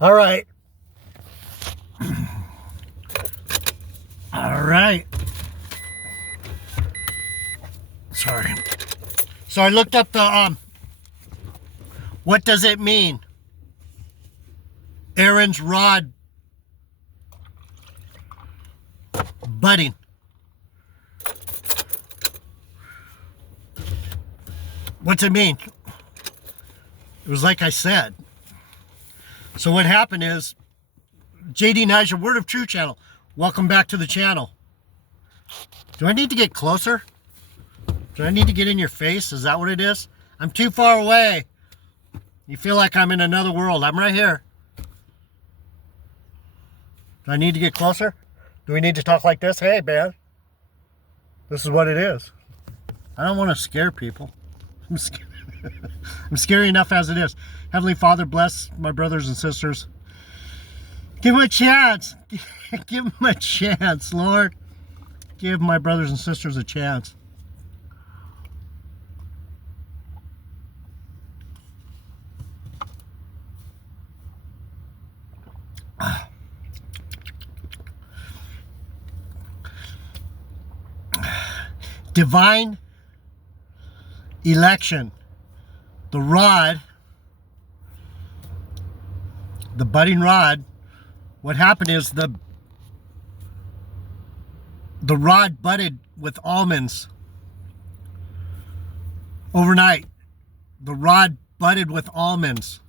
All right. All right. Sorry. So I looked up the, what does it mean? Aaron's rod budding. What's it mean? It was like I said. So what happened is, JD Niger, Word of Truth channel. Welcome back to the channel. Do I need to get closer? Do I need to get in your face? Is that what it is? I'm too far away. You feel like I'm in another world. I'm right here. Do I need to get closer? Do we need to talk like this? Hey, man. This is what it is. I don't want to scare people. I'm scared. I'm scary enough as it is. Heavenly Father, bless my brothers and sisters. Give them a chance. Give them a chance, Lord. Give my brothers and sisters a chance. Divine election. The rod, the budding rod, what happened is the rod budded with almonds overnight. The rod budded with almonds.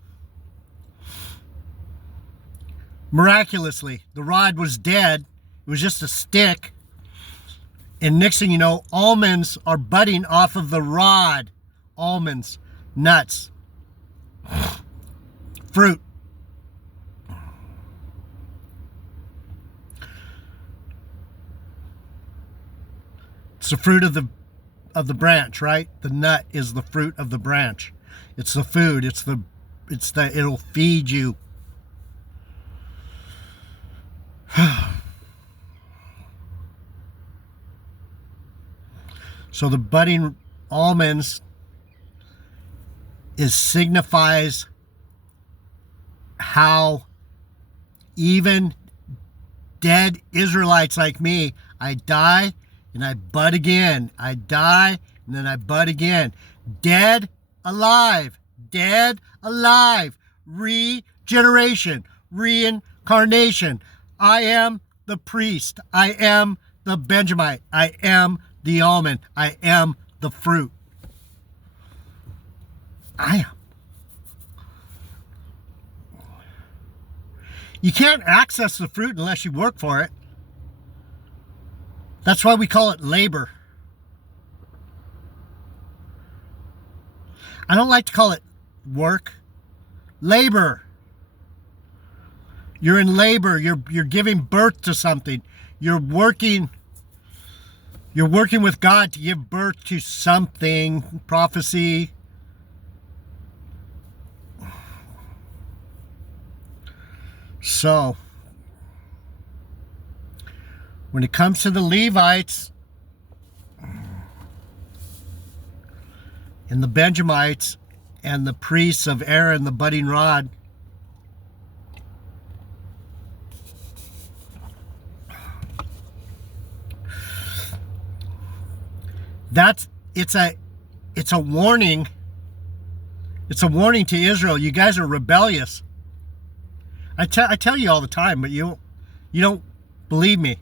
Miraculously, the rod was dead. It was just a stick. And next thing you know, almonds are budding off of the rod. Almonds, nuts, fruit. It's the fruit of the branch, right? The nut is the fruit of the branch. It's the food. It'll feed you. So the budding almonds signifies how even dead Israelites like me, I die and I bud again. I die and then I bud again. Dead, alive. Dead, alive. Regeneration. Reincarnation. I am the priest. I am the Benjamite. I am the almond. I am the fruit. I am. You can't access the fruit unless you work for it. That's why we call it labor. I don't like to call it work. Labor. You're in labor. You're giving birth to something. You're working with God to give birth to something. Prophecy. So, when it comes to the Levites and the Benjamites and the priests of Aaron, the budding rod, it's a warning. It's a warning to Israel. You guys are rebellious. I tell you all the time, but you don't believe me.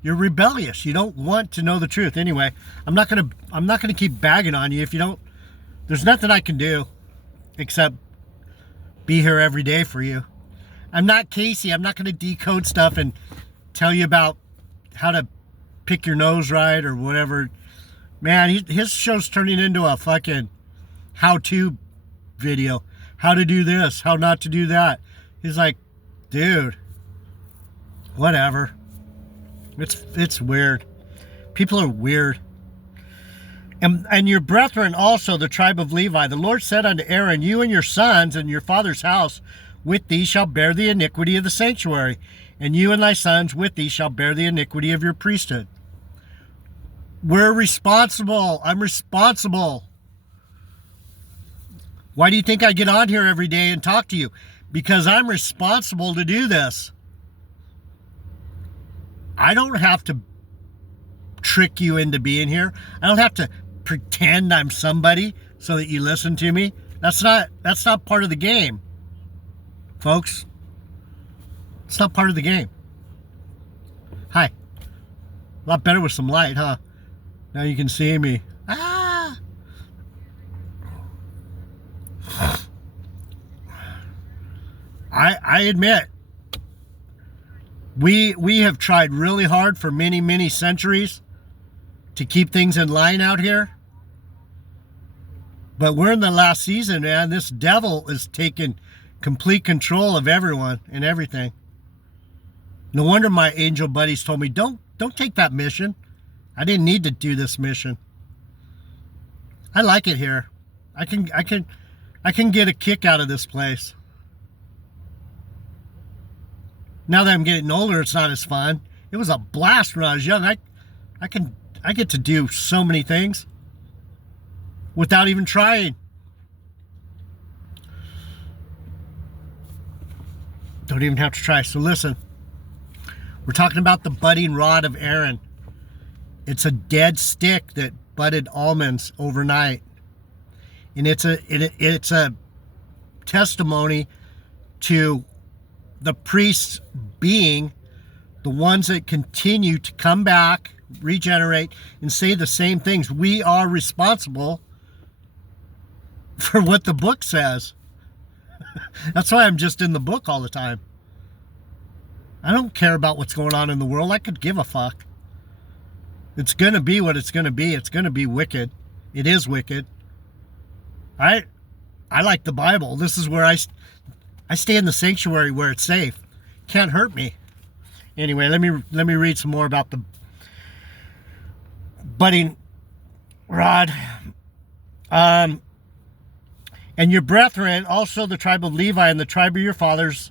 You're rebellious. You don't want to know the truth. Anyway, I'm not gonna keep bagging on you if you don't. There's nothing I can do except be here every day for you. I'm not Casey. I'm not gonna decode stuff and tell you about how to pick your nose right or whatever. Man, his show's turning into a fucking how-to video. How to do this, how not to do that. He's like, dude, whatever. It's weird. People are weird. And your brethren also, the tribe of Levi, the Lord said unto Aaron, you and your sons and your father's house with thee shall bear the iniquity of the sanctuary, and you and thy sons with thee shall bear the iniquity of your priesthood. We're responsible. I'm responsible. Why do you think I get on here every day and talk to you? because I'm responsible to do this. I don't have to trick you into being here. I don't have to pretend I'm somebody so that you listen to me. That's not part of the game, folks. It's not part of the game. Hi. A lot better with some light, huh? Now you can see me. Ah! I admit, we have tried really hard for many, many centuries to keep things in line out here. But we're in the last season, man. This devil is taking complete control of everyone and everything. No wonder my angel buddies told me, don't take that mission. I didn't need to do this mission. I like it here. I can get a kick out of this place. Now that I'm getting older, it's not as fun. It was a blast when I was young. I get to do so many things without even trying. Don't even have to try. So listen, we're talking about the budding rod of Aaron. It's a dead stick that budded almonds overnight. And it's a testimony to the priests being the ones that continue to come back, regenerate, and say the same things. We are responsible for what the book says. That's why I'm just in the book all the time. I don't care about what's going on in the world. I could give a fuck. It's going to be what it's going to be. It's going to be wicked. It is wicked. I like the Bible. This is where I stay in the sanctuary where it's safe. Can't hurt me. Anyway, let me read some more about the budding rod. And your brethren, also the tribe of Levi and the tribe of your fathers,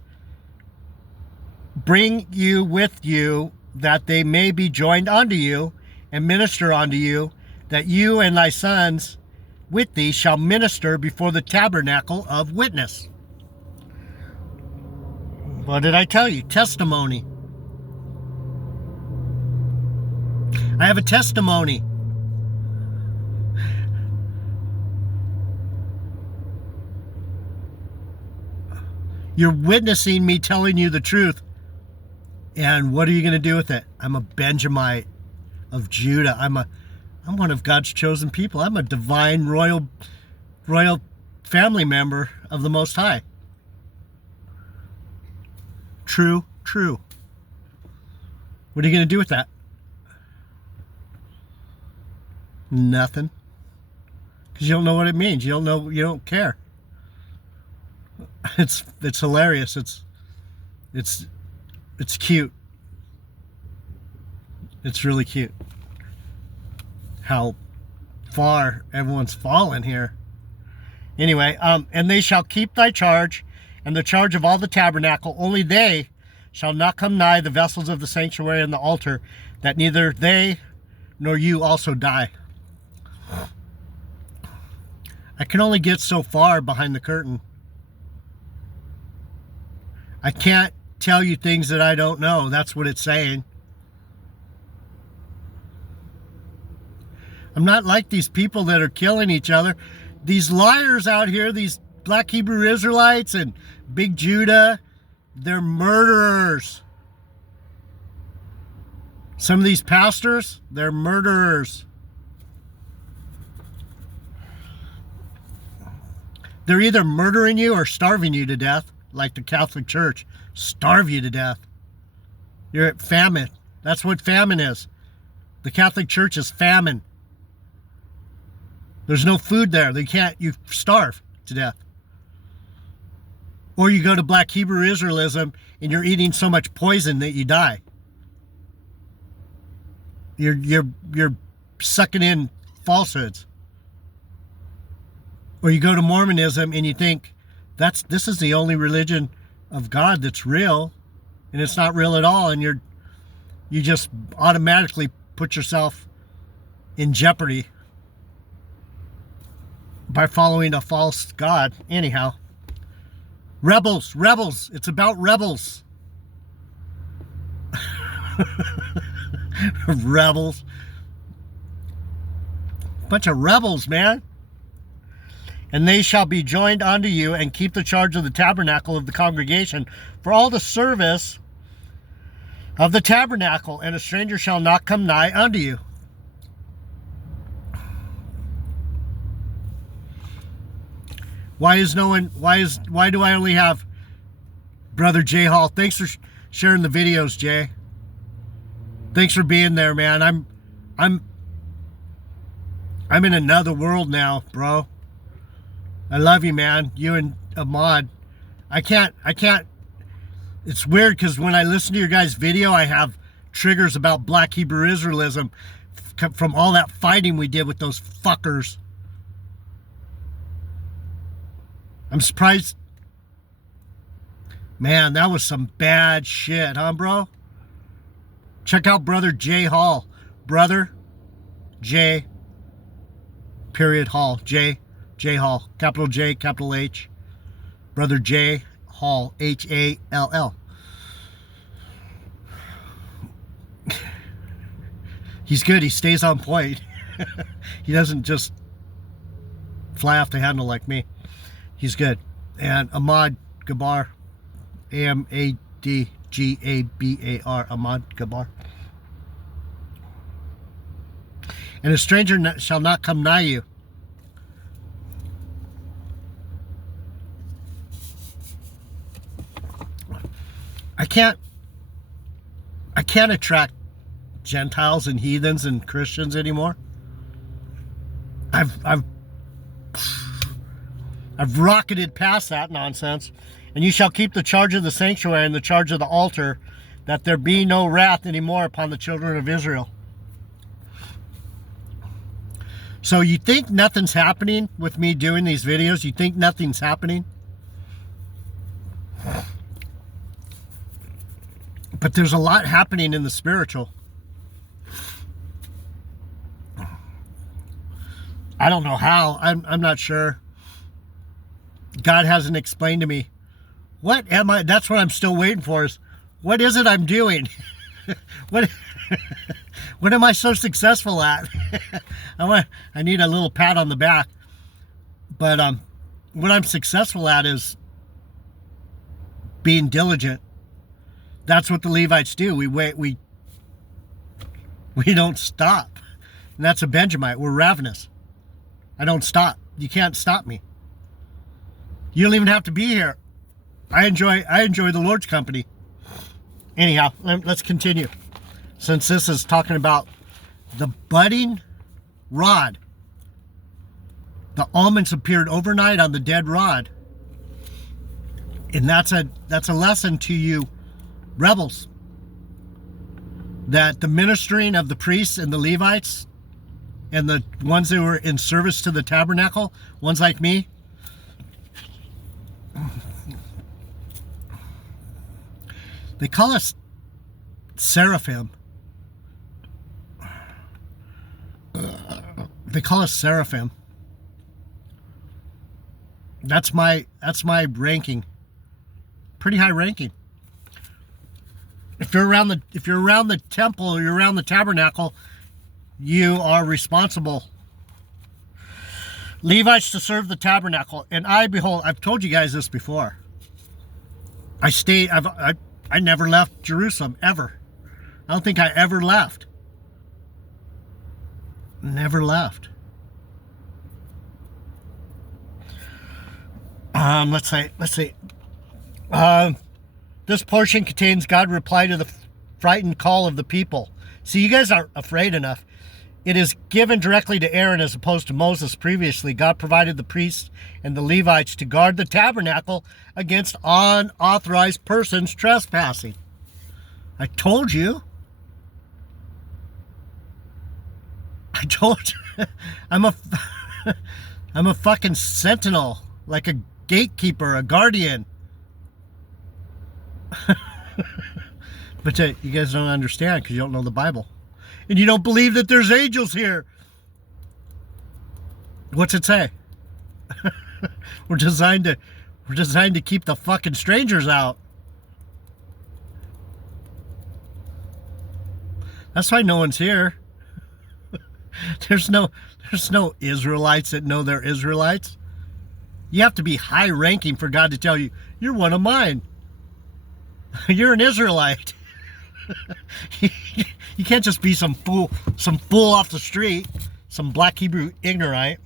bring you with you, that they may be joined unto you and minister unto you, that you and thy sons with thee shall minister before the tabernacle of witness. What did I tell you? Testimony. I have a testimony. You're witnessing me telling you the truth. And what are you going to do with it? I'm a Benjamite of Judah. I'm one of God's chosen people. I'm a divine royal family member of the Most High. True. What are you going to do with that? Nothing. Because you don't know what it means. You don't care. It's hilarious. It's cute. It's really cute how far everyone's fallen here. Anyway, and they shall keep thy charge and the charge of all the tabernacle. Only they shall not come nigh the vessels of the sanctuary and the altar, that neither they nor you also die. I can only get so far behind the curtain. I can't tell you things that I don't know. That's what it's saying. I'm not like these people that are killing each other. These liars out here, these black Hebrew Israelites and Big Judah, they're murderers. Some of these pastors, they're murderers. They're either murdering you or starving you to death, like the Catholic Church. Starve you to death. You're at famine. That's what famine is. The Catholic Church is famine. There's no food there. You starve to death. Or you go to black Hebrew Israelism and you're eating so much poison that you die. You're sucking in falsehoods. Or you go to Mormonism and you think this is the only religion of God that's real, and it's not real at all, and you just automatically put yourself in jeopardy by following a false god. Anyhow, Rebels, rebels. It's about rebels. Rebels. Bunch of rebels, man. And they shall be joined unto you, and keep the charge of the tabernacle of the congregation for all the service of the tabernacle, and a stranger shall not come nigh unto you. Why do I only have Brother Jay Hall? Thanks for sharing the videos, Jay. Thanks for being there, man. I'm in another world now, bro. I love you, man. You and Ahmad. I can't. It's weird because when I listen to your guys' video, I have triggers about Black Hebrew Israelism from all that fighting we did with those fuckers. I'm surprised. Man, that was some bad shit, huh, bro? Check out Brother Jay Hall. Brother J. Period Hall. J Hall. Capital J, capital H. Brother J Hall. Hall. He's good. He stays on point. He doesn't just fly off the handle like me. He's good. And Ahmad Gabar, Amadgabar, Ahmad Gabar. And a stranger shall not come nigh you. I can't attract Gentiles and heathens and Christians anymore. I've rocketed past that nonsense. And you shall keep the charge of the sanctuary and the charge of the altar, that there be no wrath anymore upon the children of Israel. So you think nothing's happening with me doing these videos? You think nothing's happening? But there's a lot happening in the spiritual. I don't know how. I'm not sure. God hasn't explained to me. What am I? That's what I'm still waiting for, is what is it I'm doing? What am I so successful at? I need a little pat on the back. But what I'm successful at is being diligent. That's what the Levites do. We don't stop. And that's a Benjamite. We're ravenous. I don't stop. You can't stop me. You don't even have to be here. I enjoy the Lord's company. Anyhow, let's continue. Since this is talking about the budding rod. The almonds appeared overnight on the dead rod. And that's a lesson to you rebels. That the ministering of the priests and the Levites and the ones that were in service to the tabernacle, ones like me, they call us seraphim. They call us seraphim. That's my ranking. Pretty high ranking. If you're around the temple, or you're around the tabernacle, you are responsible. Levites to serve the tabernacle. And behold, I've told you guys this before. I never left Jerusalem, ever. I don't think I ever left. Never left. Let's see. This portion contains God's reply to the frightened call of the people. See, you guys aren't afraid enough. It is given directly to Aaron as opposed to Moses previously. God provided the priests and the Levites to guard the tabernacle against unauthorized persons trespassing. I told you. I told you. I'm a fucking sentinel, like a gatekeeper, a guardian. But you guys don't understand because you don't know the Bible. And you don't believe that there's angels here. What's it say? We're designed We're designed to keep the fucking strangers out. That's why no one's here. There's no Israelites that know they're Israelites. You have to be high ranking for God to tell you, you're one of mine. You're an Israelite. You can't just be some fool off the street, some black Hebrew ignorant.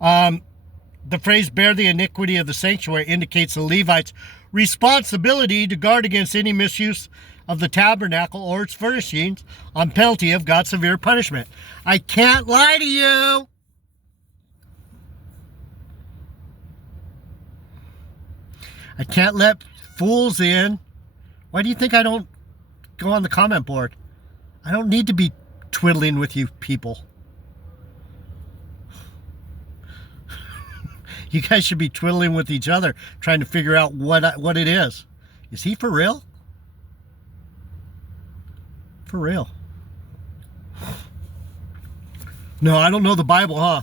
The phrase bear the iniquity of the sanctuary indicates the Levites' responsibility to guard against any misuse of the tabernacle or its furnishings on penalty of God's severe punishment. I can't lie to you. I can't let fools in. Why do you think I don't go on the comment board? I don't need to be twiddling with you people. You guys should be twiddling with each other, trying to figure out what it is. Is he for real? For real. No, I don't know the Bible, huh?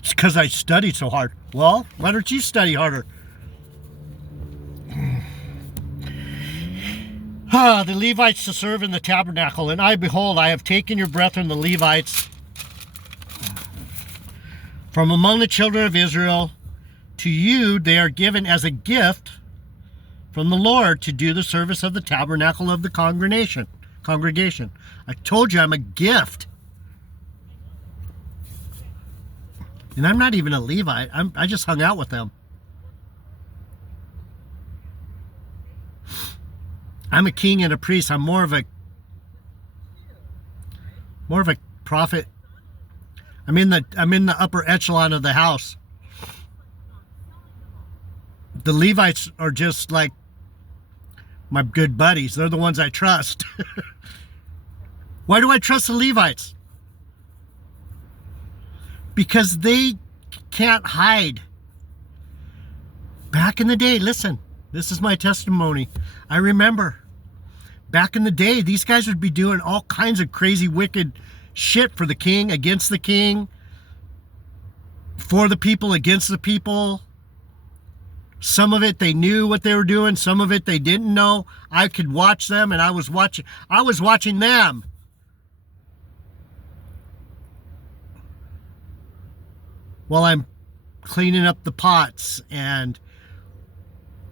It's because I studied so hard. Well, why don't you study harder? The Levites to serve in the tabernacle. And I, behold, I have taken your brethren, the Levites, from among the children of Israel. To you they are given as a gift from the Lord to do the service of the tabernacle of the congregation. I told you I'm a gift. And I'm not even a Levite. I just hung out with them. I'm a king and a priest. I'm more of a prophet. I'm in the upper echelon of the house. The Levites are just like my good buddies. They're the ones I trust. Why do I trust the Levites? Because they can't hide. Back in the day, listen, this is my testimony. I remember back in the day, these guys would be doing all kinds of crazy, wicked shit for the king, against the king, for the people, against the people. Some of it they knew what they were doing, some of it they didn't know. I could watch them, and I was watching them. While I'm cleaning up the pots and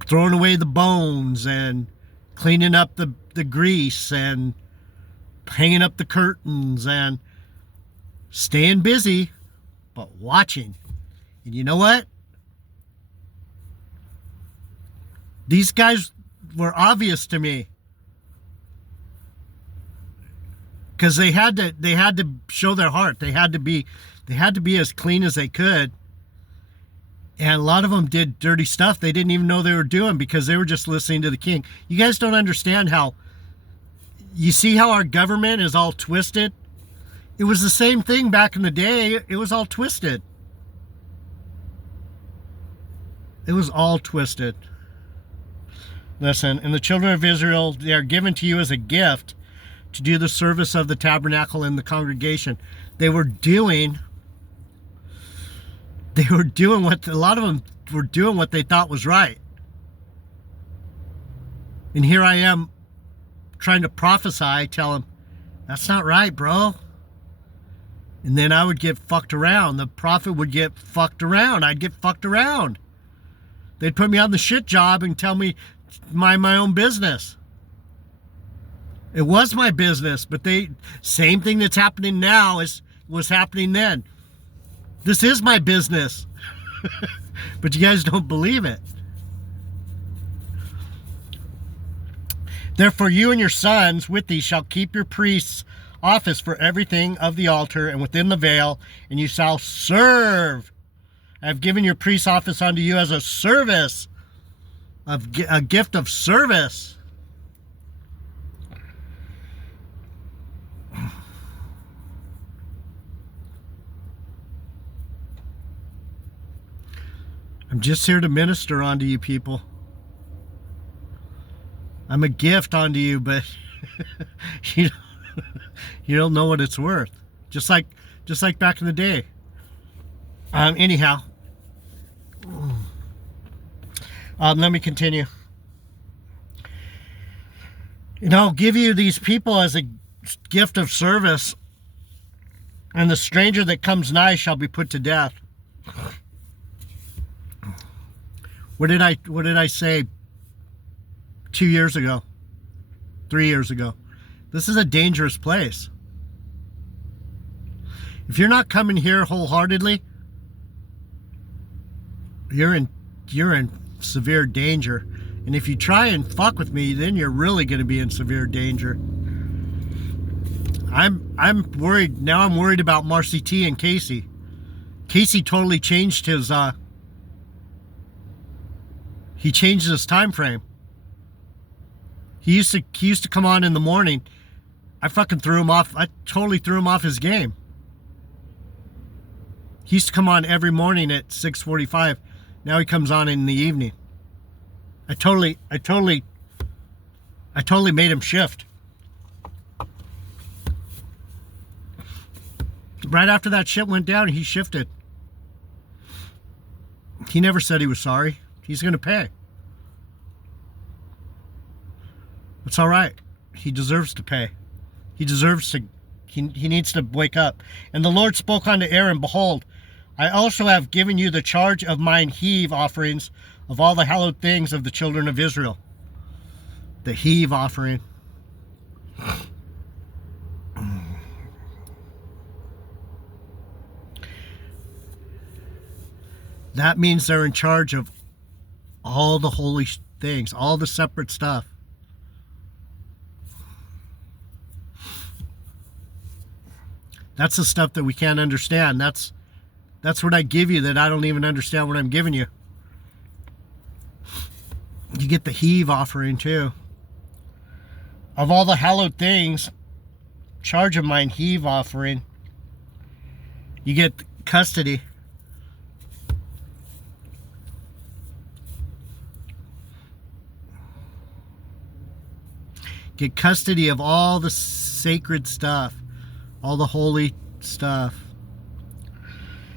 throwing away the bones and cleaning up the grease and hanging up the curtains and staying busy, but watching. And you know what? These guys were obvious to me, because they had to show their heart. They had to be as clean as they could. And a lot of them did dirty stuff they didn't even know they were doing, because they were just listening to the king. You guys don't understand how, you see how our government is all twisted? It was the same thing back in the day. It was all twisted. It was all twisted. Listen, and the children of Israel, they are given to you as a gift to do the service of the tabernacle in the congregation. They were doing what, a lot of them were doing what they thought was right. And here I am trying to prophesy, tell them, that's not right, bro. And then I would get fucked around. The prophet would get fucked around. I'd get fucked around. They'd put me on the shit job and tell me mind my own business. It was my business, but same thing that's happening now was happening then. This is my business. But you guys don't believe it. Therefore you and your sons with thee shall keep your priest's office for everything of the altar and within the veil, and you shall serve. I have given your priest's office unto you as a service, a gift of service. I'm just here to minister unto you people. I'm a gift unto you, but you don't know what it's worth. Just like back in the day. Anyhow. Let me continue. And I'll give you these people as a gift of service, and the stranger that comes nigh shall be put to death. What did I say 2 years ago? 3 years ago? This is a dangerous place. If you're not coming here wholeheartedly, you're in severe danger. And if you try and fuck with me, then you're really going to be in severe danger. I'm worried now. I'm worried about Marcy T and Casey. Casey totally changed his he changed his time frame. He used to come on in the morning. I fucking threw him off. I totally threw him off his game. He used to come on every morning at 6:45. Now he comes on in the evening. I totally made him shift. Right after that shit went down, he shifted. He never said he was sorry. He's going to pay. It's all right. He deserves to pay. He deserves to, he needs to wake up. And the Lord spoke unto Aaron, behold, I also have given you the charge of mine heave offerings of all the hallowed things of the children of Israel. The heave offering. That means they're in charge of all the holy things, all the separate stuff. That's the stuff that we can't understand. That's what I give you that I don't even understand what I'm giving you. You get the heave offering too. Of all the hallowed things, charge of mine heave offering. You get custody. Get custody of all the sacred stuff, all the holy stuff.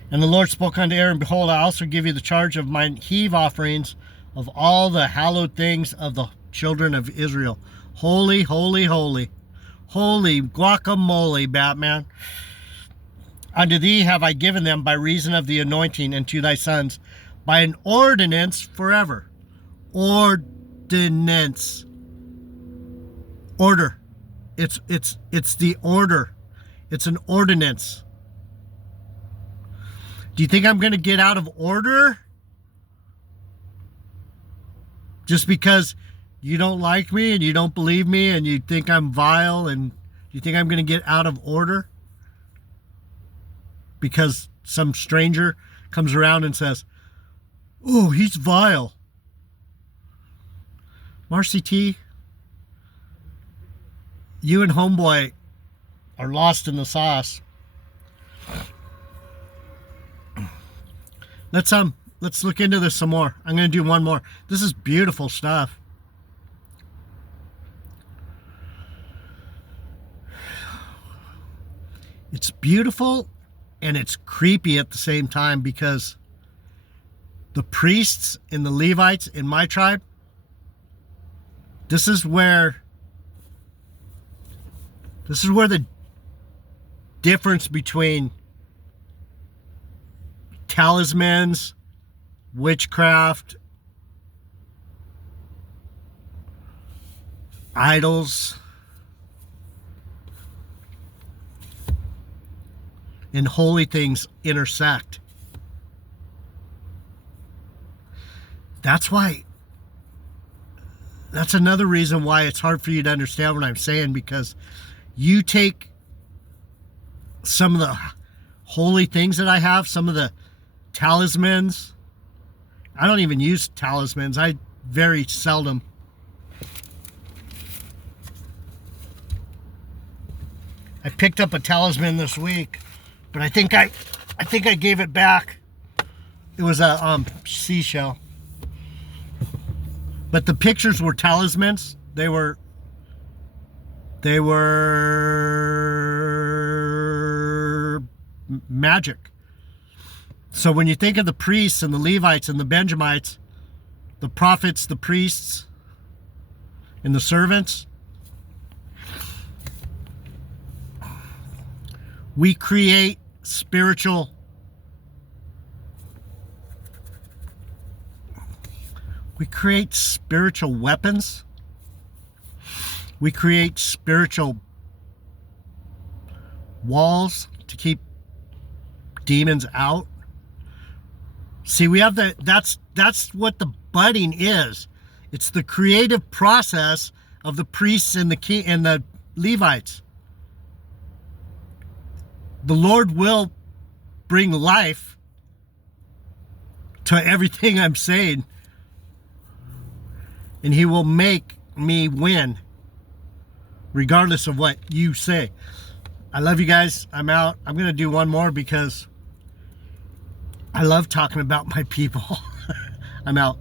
And the Lord spoke unto Aaron, behold, I also give you the charge of mine heave offerings of all the hallowed things of the children of Israel. Holy, holy, holy. Holy guacamole, Batman. Unto thee have I given them by reason of the anointing, and to thy sons by an ordinance forever. Ordinance. Order. It's the order. It's an ordinance. Do you think I'm going to get out of order? Just because you don't like me and you don't believe me and you think I'm vile and you think I'm going to get out of order? Because some stranger comes around and says, oh, he's vile. Marcy T, you and homeboy are lost in the sauce. Let's look into this some more. I'm going to do one more. This is beautiful stuff. It's beautiful and it's creepy at the same time, because the priests and the Levites in my tribe, this is where the difference between talismans, witchcraft, idols, and holy things intersect. That's another reason why it's hard for you to understand what I'm saying, because you take some of the holy things that I have, some of the talismans. I don't even use talismans. I very seldom. I picked up a talisman this week, but I think I gave it back. It was a seashell. But the pictures were talismans. They were magic. So when you think of the priests and the Levites and the Benjamites, the prophets, the priests, and the servants. We create spiritual weapons. We create spiritual walls to keep demons out. See, we have that's what the budding is. It's the creative process of the priests and the Levites. The Lord will bring life to everything I'm saying, and He will make me win regardless of what you say. I love you guys. I'm out. I'm going to do one more because I love talking about my people. I'm out.